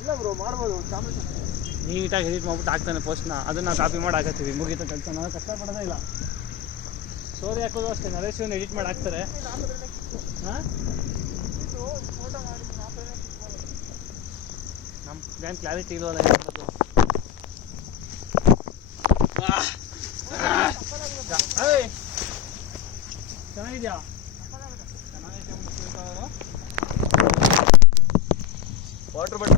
ಇಲ್ಲ ಬ್ರೋ ಮಾಡ್ಬೋದು. ನೀಟಾಗಿ ಎಡಿಟ್ ಮಾಡ್ಬಿಟ್ಟು ಹಾಕ್ತಾನೆ ಪೋಸ್ಟ್ನ, ಅದನ್ನು ನಾವು ಕಾಪಿ ಮಾಡಿ ಹಾಕತ್ತೀವಿ, ಮುಗೀತ ಕೆಲಸ. ನಾವು ಕಷ್ಟಪಡೋದೇ ಇಲ್ಲ. ಸ್ಟೋರಿ ಹಾಕೋದು ಅಷ್ಟೇ, ನರೇಶನ್ ಎಡಿಟ್ ಮಾಡಿ ಹಾಕ್ತಾರೆ. ಹಾಂ, ನಮ್ಮ ಏನು ಕ್ಲಾರಿಟಿ ಇಲ್ವಲ್ಲ ಏನದು. ಚೆನ್ನಾಗಿದ್ಯಾ? Water bottle